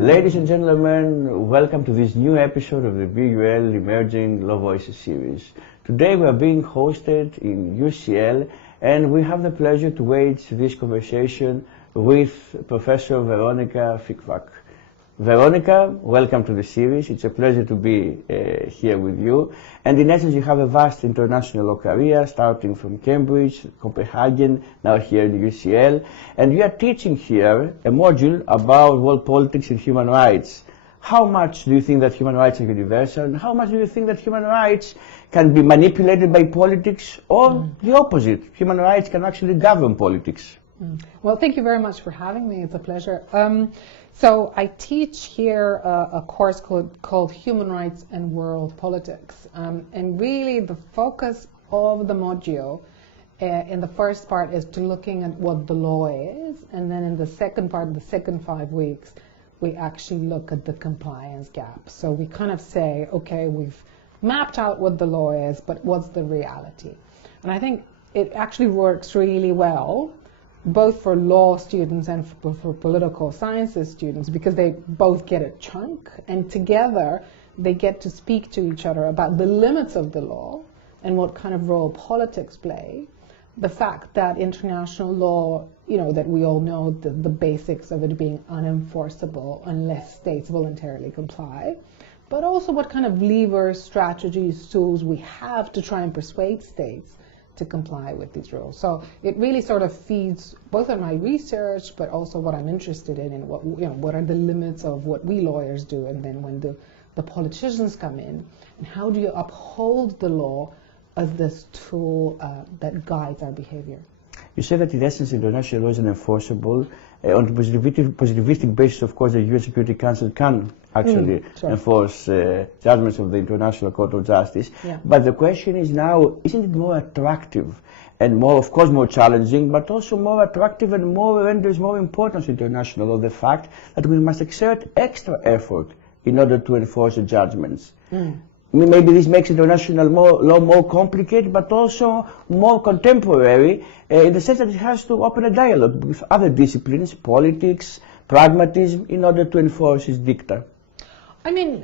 Ladies and gentlemen, welcome to this new episode of the VUL Emerging Law Voices series. Today we are being hosted in UCL and we have the pleasure to wage this conversation with Professor Veronika Fikfak. Veronika, welcome to the series. It's a pleasure to be here with you. And in essence, you have a vast international law career, starting from Cambridge, Copenhagen, now here in UCL. And you are teaching here a module about world politics and human rights. How much do you think that human rights are universal? And how much do you think that human rights can be manipulated by politics, or the opposite? Human rights can actually govern politics. Well, thank you very much for having me. It's a pleasure. So I teach here a course called Human Rights and World Politics. And really the focus of the module in the first part is to looking at what the law is. And then in the second part, the second 5 weeks, we actually look at the compliance gap. So we kind of say, okay, we've mapped out what the law is, but what's the reality? And I think it actually works really well both for law students and for political sciences students, because they both get a chunk, and together they get to speak to each other about the limits of the law and what kind of role politics play. The fact that international law, that we all know the basics of it being unenforceable unless states voluntarily comply, but also what kind of levers, strategies, tools we have to try and persuade states to comply with these rules. So it really sort of feeds both on my research, but also what I'm interested in and what are the limits of what we lawyers do, and then when the politicians come in, and how do you uphold the law as this tool that guides our behavior. You say that in essence international law is unenforceable. On the positivistic basis, of course, the UN Security Council can actually enforce judgments of the International Court of Justice. Yeah. But the question is now, isn't it more attractive and more, of course, more challenging, but also more attractive and more renders more importance to international law, the fact that we must exert extra effort in order to enforce the judgments? Maybe this makes international law more complicated, but also more contemporary, in the sense that it has to open a dialogue with other disciplines, politics, pragmatism, in order to enforce its dicta. I mean,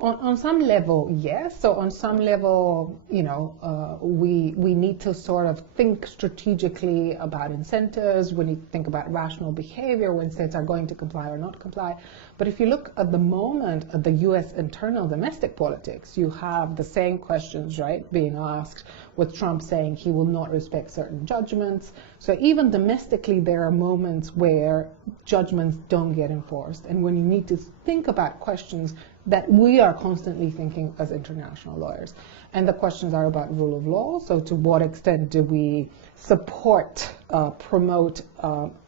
on some level, yes. So on some level, we need to sort of think strategically about incentives. We need to think about rational behavior when states are going to comply or not comply. But if you look at the moment at the U.S. internal domestic politics, you have the same questions, right, being asked, with Trump saying he will not respect certain judgments. So even domestically, there are moments where judgments don't get enforced, and when you need to think about questions that we are constantly thinking as international lawyers. And the questions are about rule of law. So to what extent do we support, promote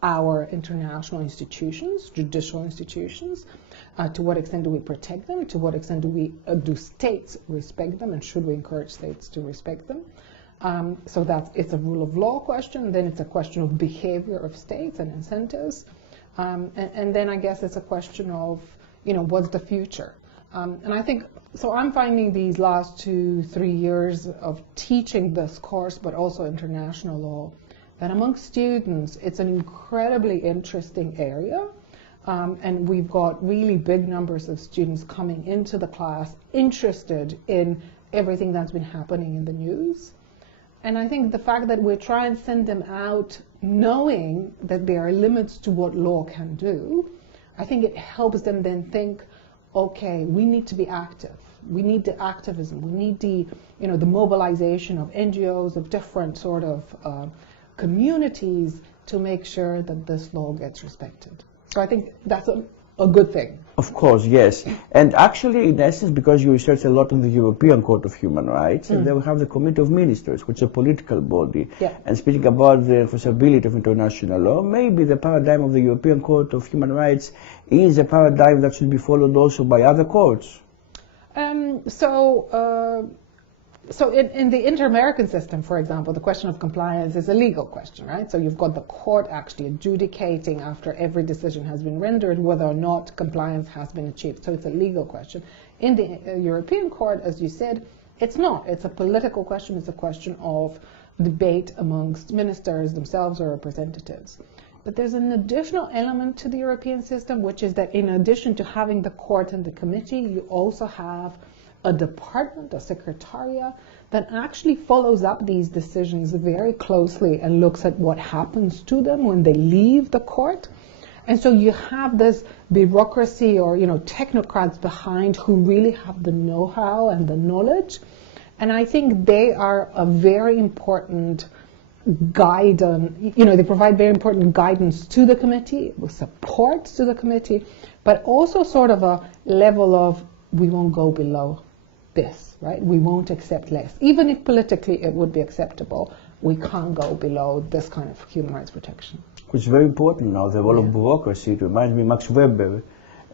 our international institutions, judicial institutions? To what extent do we protect them? To what extent do states respect them? And should we encourage states to respect them? So it's a rule of law question. Then it's a question of behavior of states and incentives. And then I guess it's a question of, what's the future? And I think, so I'm finding these last 2-3 years of teaching this course, but also international law, that among students, it's an incredibly interesting area. And we've got really big numbers of students coming into the class interested in everything that's been happening in the news. And I think the fact that we try and send them out knowing that there are limits to what law can do, I think it helps them then think, okay, we need to be active. We need the activism. We need the mobilization of NGOs, of different sort of communities to make sure that this law gets respected. So I think that's a good thing. Of course, yes. And actually, in essence, because you research a lot on the European Court of Human Rights, and then we have the Committee of Ministers, which is a political body. Yeah. And speaking about the enforceability of international law, maybe the paradigm of the European Court of Human Rights is a paradigm that should be followed also by other courts. So in the inter-American system, for example, the question of compliance is a legal question, right? So you've got the court actually adjudicating after every decision has been rendered whether or not compliance has been achieved. So it's a legal question. In the European Court, as you said, it's not. It's a political question. It's a question of debate amongst ministers themselves or representatives. But there's an additional element to the European system, which is that in addition to having the court and the committee, you also have a department, a secretariat, that actually follows up these decisions very closely and looks at what happens to them when they leave the court. And so you have this bureaucracy or, technocrats behind who really have the know-how and the knowledge. And I think they are a very important guidance, they provide very important guidance to the committee, with support to the committee, but also sort of a level of, we won't go below this, right? We won't accept less. Even if politically it would be acceptable, we can't go below this kind of human rights protection. Which is very important now, the role of bureaucracy. It reminds me of Max Weber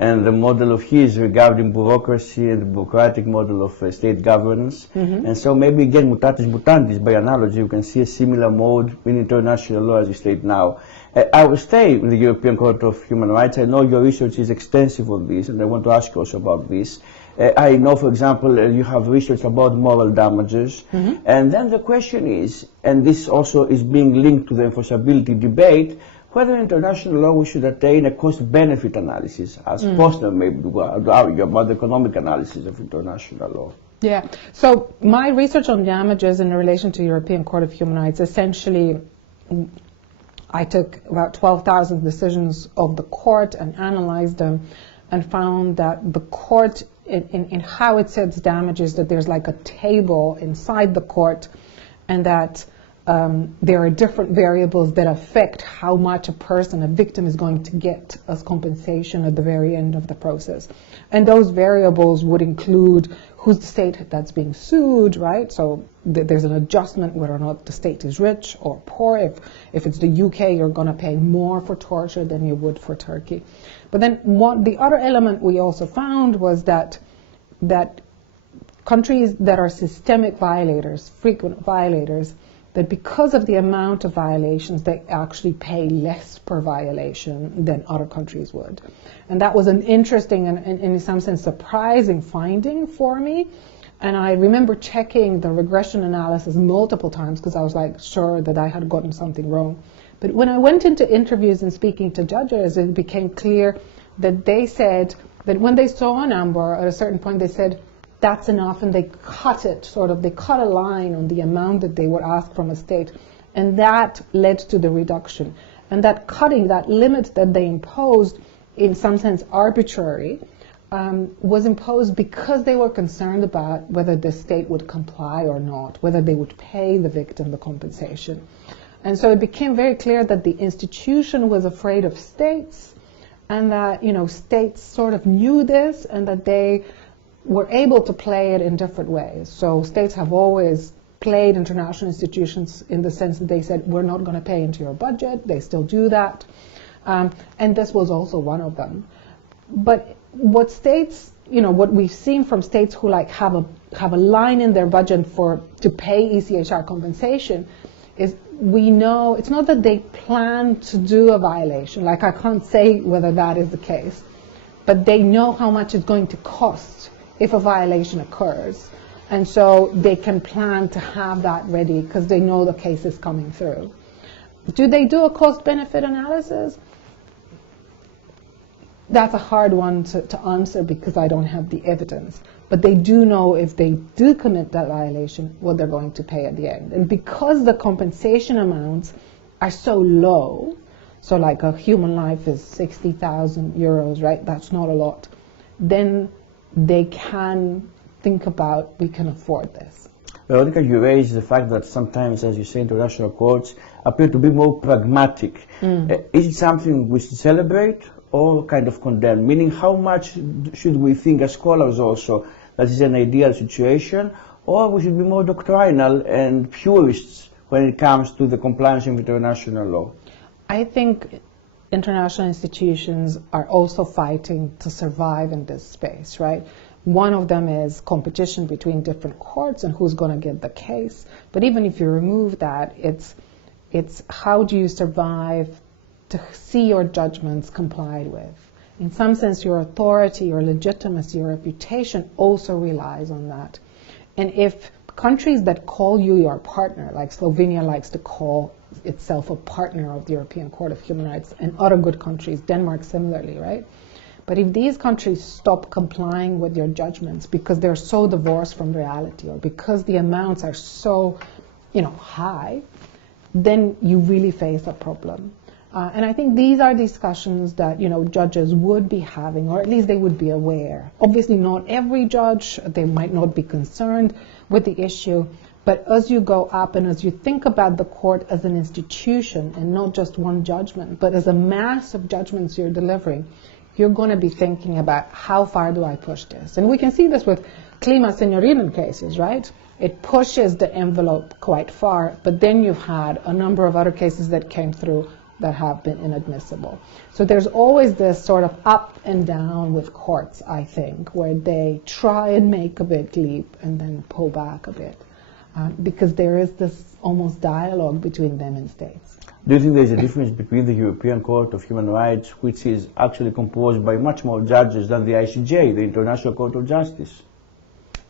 and the model of his regarding bureaucracy and the bureaucratic model of state governance. And so maybe again, mutatis mutandis, by analogy, we can see a similar mode in international law as you state now. I will stay in the European Court of Human Rights. I know your research is extensive on this, and I want to ask you also about this. I know, for example, you have research about moral damages. And then the question is, and this also is being linked to the enforceability debate, whether in international law we should attain a cost-benefit analysis, as Posner maybe would argue about the economic analysis of international law. Yeah, so my research on damages in relation to European Court of Human Rights, essentially, I took about 12,000 decisions of the court and analyzed them and found that the court, in how it sets damages, that there's like a table inside the court, and that there are different variables that affect how much a victim is going to get as compensation at the very end of the process. And those variables would include who's the state that's being sued, right? So there's an adjustment whether or not the state is rich or poor. If it's the UK, you're going to pay more for torture than you would for Turkey. But then the other element we also found was that countries that are systemic violators, frequent violators, that because of the amount of violations, they actually pay less per violation than other countries would. And that was an interesting and in some sense surprising finding for me. And I remember checking the regression analysis multiple times because I was like sure that I had gotten something wrong. But when I went into interviews and speaking to judges, it became clear that they said that when they saw a number at a certain point, they said, that's enough, and they cut it, they cut a line on the amount that they would ask from a state, and that led to the reduction. And that cutting, that limit that they imposed, in some sense arbitrary, was imposed because they were concerned about whether the state would comply or not, whether they would pay the victim the compensation. And so it became very clear that the institution was afraid of states, and that, states sort of knew this, and that they were able to play it in different ways. So states have always played international institutions in the sense that they said, we're not going to pay into your budget. They still do that. And this was also one of them. But what states, what we've seen from states who have a line in their budget to pay ECHR compensation is, we know, it's not that they plan to do a violation. I can't say whether that is the case, but they know how much it's going to cost if a violation occurs. And so they can plan to have that ready because they know the case is coming through. Do they do a cost-benefit analysis? That's a hard one to answer because I don't have the evidence. But they do know if they do commit that violation, what they're going to pay at the end. And because the compensation amounts are so low, so like a human life is 60,000 euros, right? That's not a lot. Then they can think about, we can afford this. Veronika, you raised the fact that sometimes, as you say, international courts appear to be more pragmatic. Is it something we should celebrate or kind of condemn? Meaning, how much should we think as scholars also that is an ideal situation, or we should be more doctrinal and purists when it comes to the compliance of international law? I think international institutions are also fighting to survive in this space, right? One of them is competition between different courts and who's going to get the case. But even if you remove that, it's how do you survive to see your judgments complied with? In some sense, your authority, your legitimacy, your reputation also relies on that. And if countries that call you your partner, like Slovenia likes to call itself a partner of the European Court of Human Rights, and other good countries, Denmark similarly, right? But if these countries stop complying with your judgments because they're so divorced from reality, or because the amounts are so, high, then you really face a problem. And I think these are discussions that, judges would be having, or at least they would be aware. Obviously not every judge, they might not be concerned with the issue, but as you go up and as you think about the court as an institution and not just one judgment, but as a mass of judgments you're delivering, you're going to be thinking about how far do I push this? And we can see this with Klima Signorinen cases, right? It pushes the envelope quite far, but then you've had a number of other cases that came through that have been inadmissible. So there's always this sort of up and down with courts, I think, where they try and make a big leap and then pull back a bit, because there is this almost dialogue between them and states. Do you think there's a difference between the European Court of Human Rights, which is actually composed by much more judges than the ICJ, the International Court of Justice?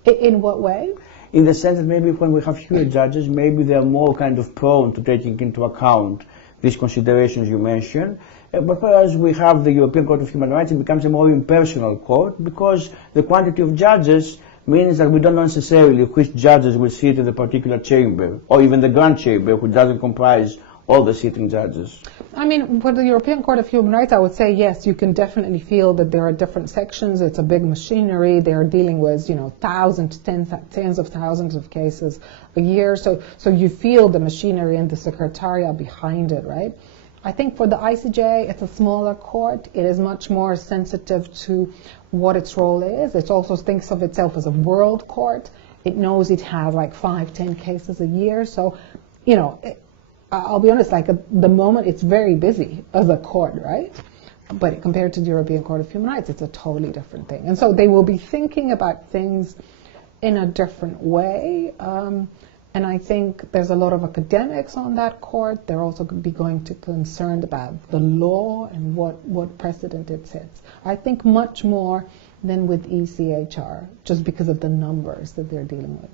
In what way? In the sense that maybe when we have fewer judges, maybe they are more kind of prone to taking into account these considerations you mentioned. But whereas we have the European Court of Human Rights, it becomes a more impersonal court because the quantity of judges means that we don't know necessarily which judges will sit in the particular chamber, or even the grand chamber, which doesn't comprise all the sitting judges. I mean, for the European Court of Human Rights, I would say yes, you can definitely feel that there are different sections. It's a big machinery. They're dealing with, thousands, tens of thousands of cases a year. So you feel the machinery and the secretariat behind it, right? I think for the ICJ, it's a smaller court. It is much more sensitive to what its role is. It also thinks of itself as a world court. It knows it has like 5-10 cases a year. So, I'll be honest, like at the moment it's very busy as a court, right? But compared to the European Court of Human Rights, it's a totally different thing. And so they will be thinking about things in a different way. And I think there's a lot of academics on that court. They're also going to be concerned about the law and what precedent it sets. I think much more than with ECHR, just because of the numbers that they're dealing with.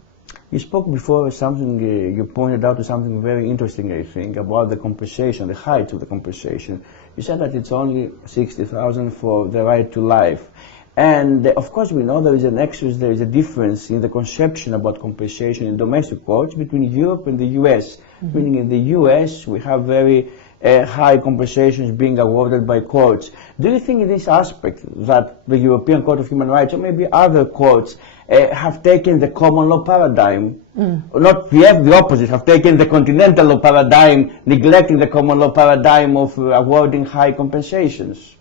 You spoke before something, you pointed out to something very interesting, I think, about the compensation, the height of the compensation. You said that it's only 60,000 for the right to life. And of course we know there is a nexus, there is a difference in the conception about compensation in domestic courts between Europe and the US. Mm-hmm. Meaning in the US we have very high compensations being awarded by courts. Do you think in this aspect that the European Court of Human Rights or maybe other courts have taken the common law paradigm, not the opposite, have taken the continental law paradigm, neglecting the common law paradigm of awarding high compensations?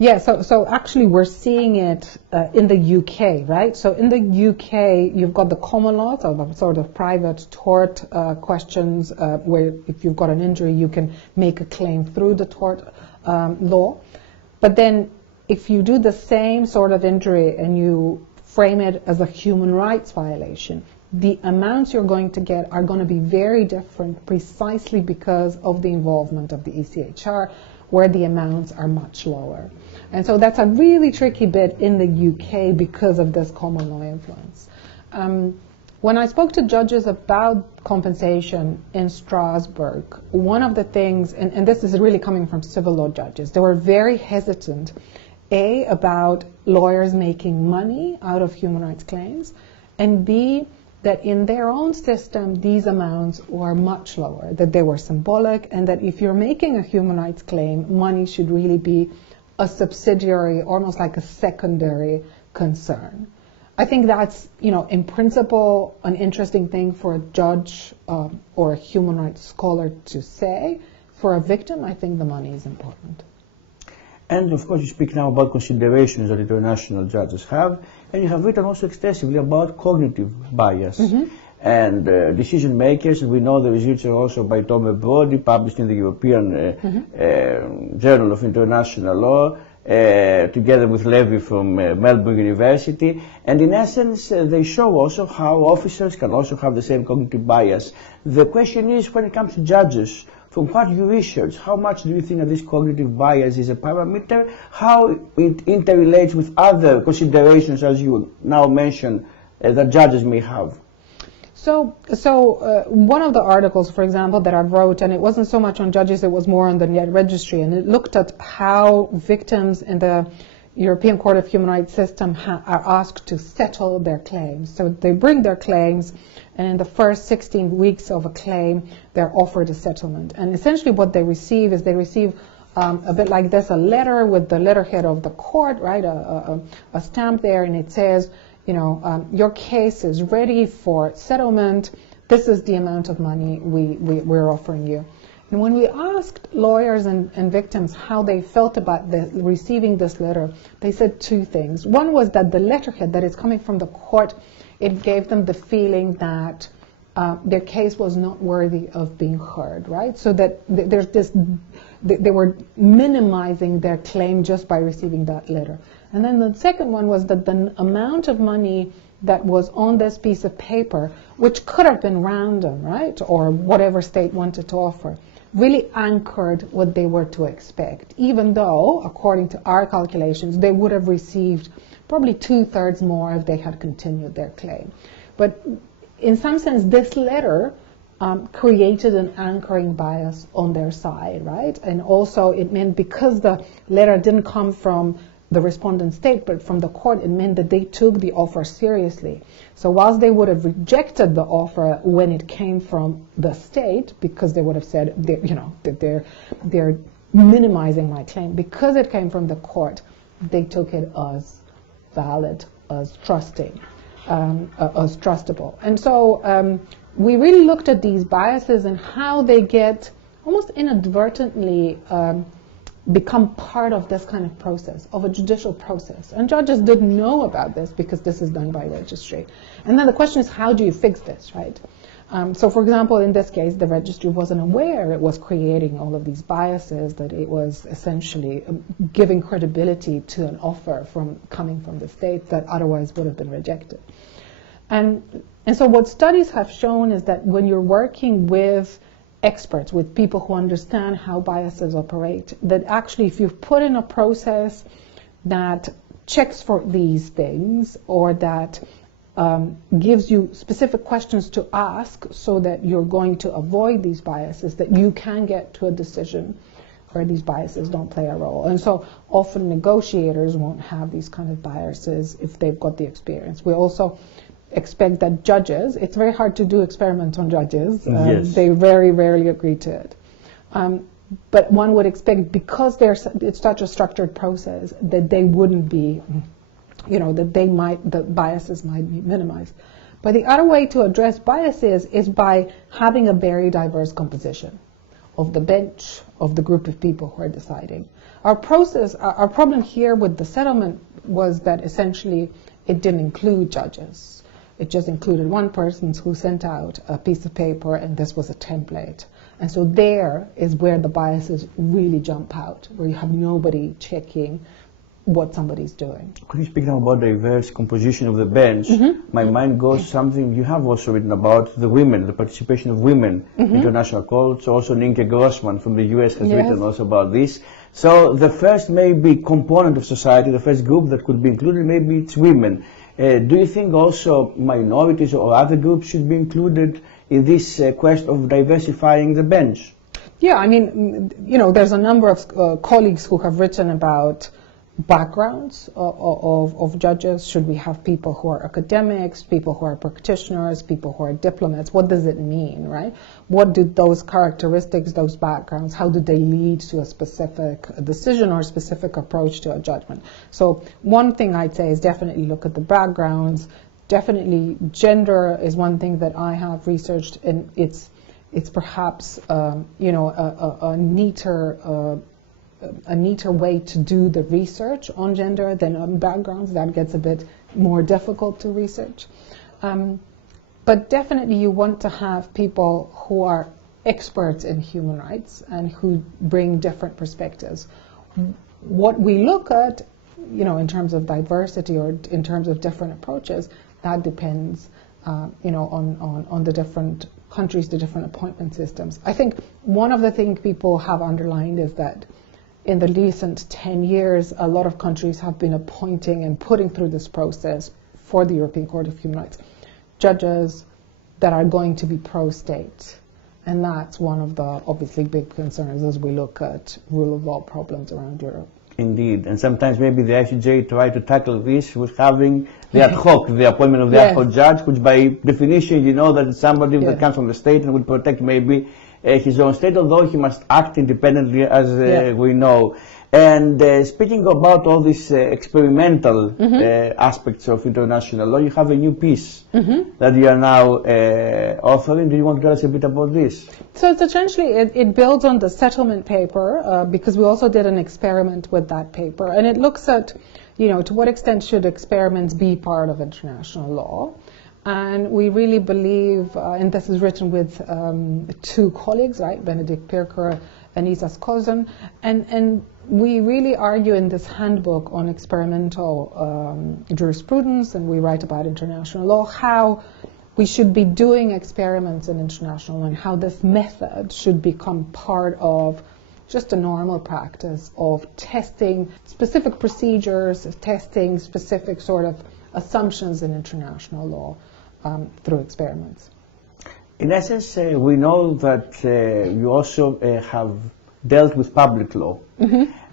Yeah, so actually we're seeing it in the UK, right? So in the UK, you've got the common law, so the sort of private tort questions where if you've got an injury, you can make a claim through the tort law. But then if you do the same sort of injury and you frame it as a human rights violation, the amounts you're going to get are going to be very different precisely because of the involvement of the ECHR, where the amounts are much lower. And so that's a really tricky bit in the UK because of this common law influence. When I spoke to judges about compensation in Strasbourg, one of the things, and this is really coming from civil law judges, they were very hesitant, A, about lawyers making money out of human rights claims, and B, that in their own system, these amounts were much lower, that they were symbolic, and that if you're making a human rights claim, money should really be a subsidiary, almost like a secondary concern. I think that's, in principle, an interesting thing for a judge or a human rights scholar to say. For a victim, I think the money is important. And of course, you speak now about considerations that international judges have, and you have written also extensively about cognitive bias. Mm-hmm. And decision makers, and we know the results are also by Tom Brody, published in the European Journal of International Law, together with Levy from Melbourne University. And in essence, they show also how officers can also have the same cognitive bias. The question is, when it comes to judges, from what you research, how much do you think that this cognitive bias is a parameter? How it interrelates with other considerations, as you now mentioned, that judges may have? So one of the articles, for example, that I wrote, and it wasn't so much on judges, it was more on the net registry, and it looked at how victims in the European Court of Human Rights system are asked to settle their claims. So they bring their claims, and in the first 16 weeks of a claim, they're offered a settlement. And essentially what they receive is a bit like this, a letter with the letterhead of the court, right, a stamp there, and it says, your case is ready for settlement. This is the amount of money we're offering you. And when we asked lawyers and victims how they felt about receiving this letter, they said two things. One was that the letterhead that is coming from the court, it gave them the feeling that their case was not worthy of being heard, right? So that there's this, they were minimizing their claim just by receiving that letter. And then the second one was that the amount of money that was on this piece of paper, which could have been random, right, or whatever state wanted to offer, really anchored what they were to expect, even though, according to our calculations, they would have received probably 2/3 more if they had continued their claim. But in some sense, this letter created an anchoring bias on their side, right? And also it meant, because the letter didn't come from the respondent state, but from the court, it meant that they took the offer seriously. So whilst they would have rejected the offer when it came from the state, because they would have said, that they're minimizing my claim, because it came from the court, they took it as valid, as trusting, as trustable. And so we really looked at these biases and how they get almost inadvertently become part of this kind of process, of a judicial process. And judges didn't know about this because this is done by registry. And then the question is, how do you fix this, right? So for example, in this case, the registry wasn't aware it was creating all of these biases, that it was essentially giving credibility to an offer coming from the state that otherwise would have been rejected. And so what studies have shown is that when you're working with experts, with people who understand how biases operate, that actually if you've put in a process that checks for these things, or that gives you specific questions to ask so that you're going to avoid these biases, that you can get to a decision where these biases don't play a role. And so often negotiators won't have these kind of biases if they've got the experience. We also expect that judges, it's very hard to do experiments on judges. Yes. They very rarely agree to it. But one would expect, because it's such a structured process, that they wouldn't be, that the biases might be minimized. But the other way to address biases is by having a very diverse composition of the bench, of the group of people who are deciding. Our problem here with the settlement was that essentially it didn't include judges. It just included one person who sent out a piece of paper, and this was a template. And so there is where the biases really jump out, where you have nobody checking what somebody's doing. Could you speak now about diverse composition of the bench? Mm-hmm. My mind goes something you have also written about, the women, the participation of women in international courts. Also Nienke Grossman from the US has written also about this. So the first maybe component of society, the first group that could be included, maybe it's women. Do you think also minorities or other groups should be included in this quest of diversifying the bench? Yeah, I mean, there's a number of colleagues who have written about backgrounds of judges. Should we have people who are academics, people who are practitioners, people who are diplomats? What does it mean, right? What do those characteristics, those backgrounds, how do they lead to a specific decision or a specific approach to a judgment? So one thing I'd say is definitely look at the backgrounds. Definitely gender is one thing that I have researched, and it's perhaps a neater way to do the research on gender than on backgrounds. That gets a bit more difficult to research. But definitely you want to have people who are experts in human rights and who bring different perspectives. What we look at, in terms of diversity or in terms of different approaches, that depends, on the different countries, the different appointment systems. I think one of the things people have underlined is that in the recent 10 years, a lot of countries have been appointing and putting through this process for the European Court of Human Rights judges, that are going to be pro-state. And that's one of the obviously big concerns as we look at rule of law problems around Europe. Indeed, and sometimes maybe the ECHR try to tackle this with having the ad hoc, the appointment of the ad hoc judge, which by definition you know that it's somebody that comes from the state and will protect maybe his own state, although he must act independently, as we know. And speaking about all these experimental aspects of international law, you have a new piece that you are now authoring. Do you want to tell us a bit about this? So it's essentially, it builds on the settlement paper, because we also did an experiment with that paper. And it looks at, to what extent should experiments be part of international law? And we really believe, and this is written with two colleagues, right, Benedict Pirker and Isas Kozan, and we really argue in this handbook on experimental jurisprudence, and we write about international law, how we should be doing experiments in international law and how this method should become part of just a normal practice of testing specific procedures, testing specific sort of assumptions in international law through experiments. In essence, we know that you also have dealt with public law.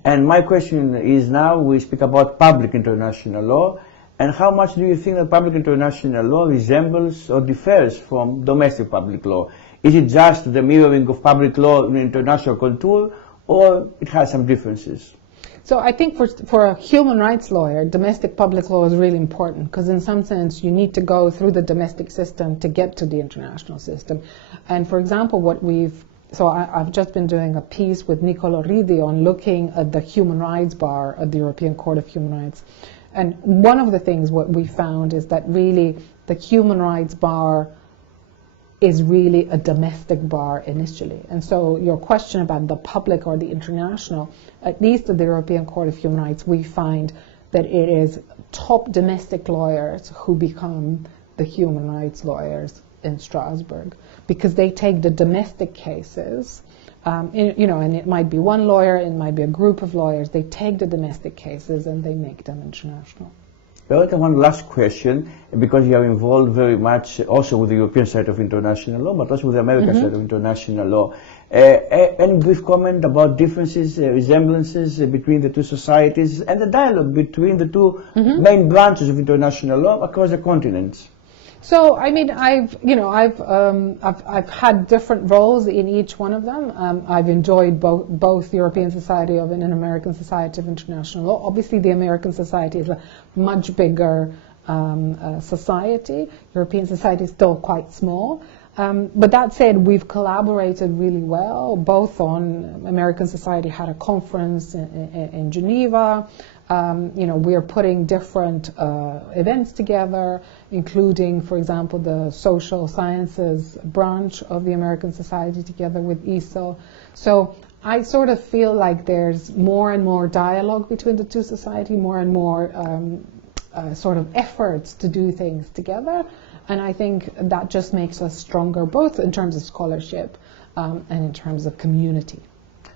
And my question is now, we speak about public international law, and how much do you think that public international law resembles or differs from domestic public law? Is it just the mirroring of public law in international contour, or it has some differences? So I think for a human rights lawyer, domestic public law is really important, because in some sense you need to go through the domestic system to get to the international system. And for example, I've just been doing a piece with Nicolo Ridi on looking at the human rights bar at the European Court of Human Rights. And one of the things what we found is that really the human rights bar is really a domestic bar initially. And so your question about the public or the international, at least at the European Court of Human Rights, we find that it is top domestic lawyers who become the human rights lawyers in Strasbourg, because they take the domestic cases, and it might be one lawyer, it might be a group of lawyers, they take the domestic cases and they make them international. Veronika, one last question, because you are involved very much also with the European side of international law, but also with the American side of international law. Any brief comment about differences, resemblances between the two societies and the dialogue between the two main branches of international law across the continents? So, I mean, I've had different roles in each one of them. I've enjoyed both the European Society of and American Society of International Law. Obviously, the American Society is a much bigger society. European Society is still quite small. But that said, we've collaborated really well. Both on American Society had a conference in Geneva. We are putting different events together, including, for example, the social sciences branch of the American Society together with ESO. So I sort of feel like there's more and more dialogue between the two societies, more and more sort of efforts to do things together. And I think that just makes us stronger, both in terms of scholarship and in terms of community.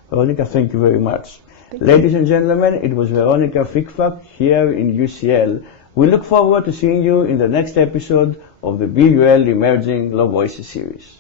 Veronika, thank you very much. Ladies and gentlemen, it was Veronika Fikfak here in UCL. We look forward to seeing you in the next episode of the BUL Emerging Law Voices series.